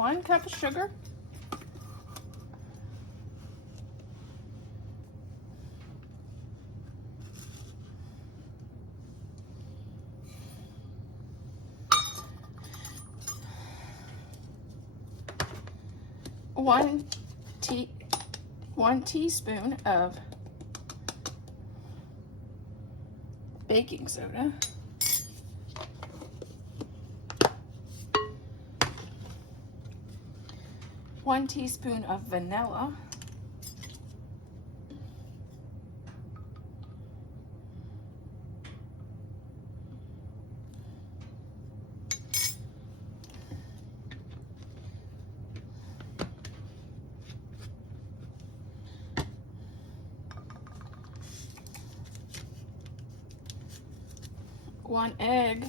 1 cup of sugar, 1 teaspoon of baking soda, 1 teaspoon of vanilla, 1 egg,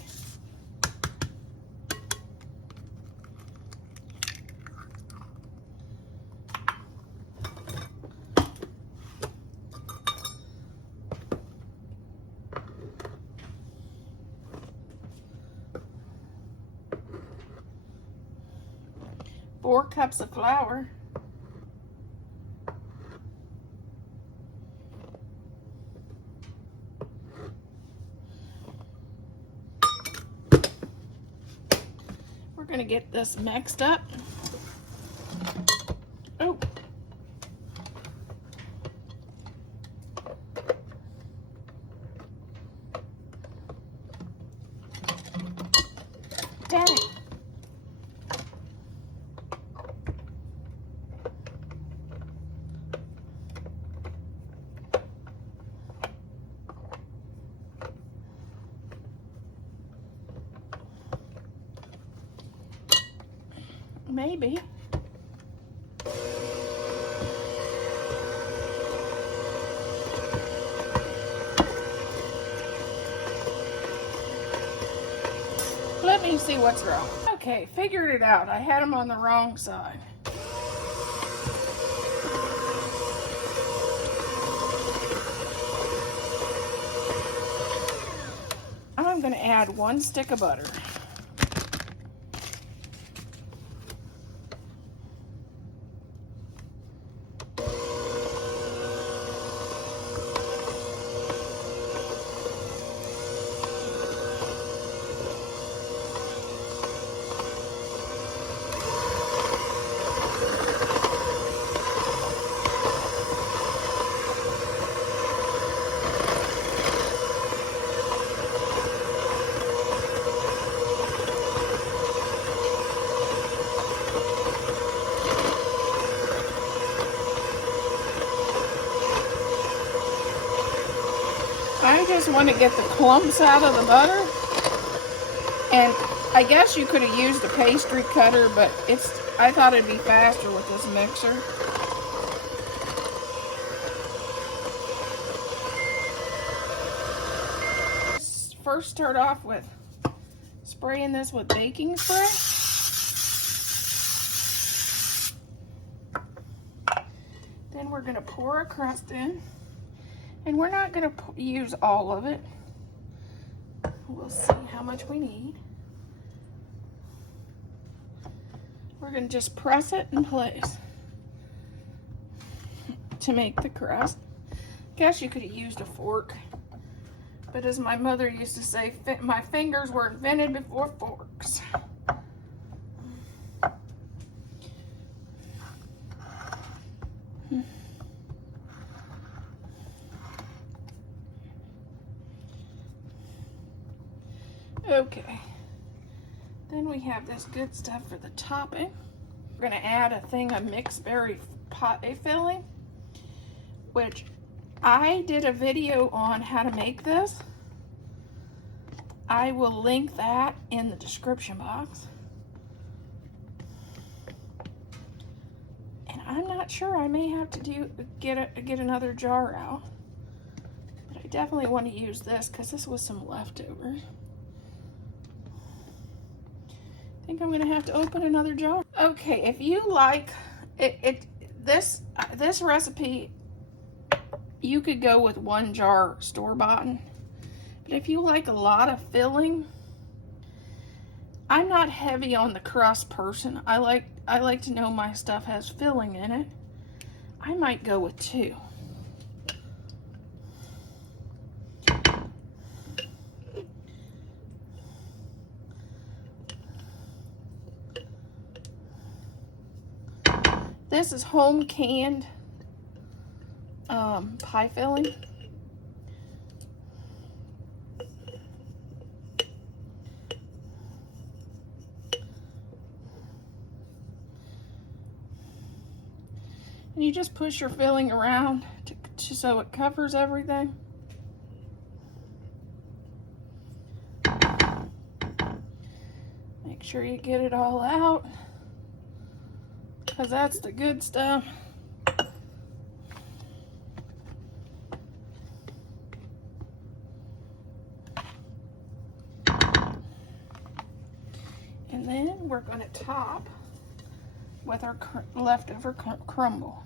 4 cups of flour, 'We're going to get this mixed up. Oh. Dang it. Maybe. Let me see what's wrong. Okay, figured it out. I had them on the wrong side. I'm going to add 1 stick of butter. I just want to get the clumps out of the butter, and I guess you could have used a pastry cutter, but I thought it'd be faster with this mixer. First start off with spraying this with baking spray. Then we're going to pour a crust in. And we're not going to use all of it. We'll see how much we need. We're going to just press it in place to make the crust. Guess you could have used a fork. But as my mother used to say, my fingers were invented before forks. Okay, then we have this good stuff for the topping. We're going to add a thing of mixed berry pate filling, which I did a video on how to make this. I will link that in the description box. And I'm not sure, I may have to get another jar out. But I definitely want to use this because this was some leftovers. I think I'm going to have to open another jar. Okay, if you like this recipe, you could go with 1 jar store-bought. But if you like a lot of filling, I'm not heavy on the crust person. I I like to know my stuff has filling in it. I might go with 2. This is home canned pie filling. And you just push your filling around so it covers everything. Make sure you get it all out, because that's the good stuff. And then we're going to top with our leftover crumble.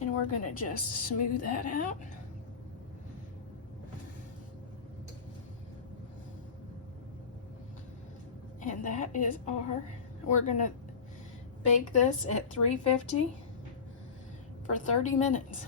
And we're going to just smooth that out. And that is we're going to bake this at 350 for 30 minutes.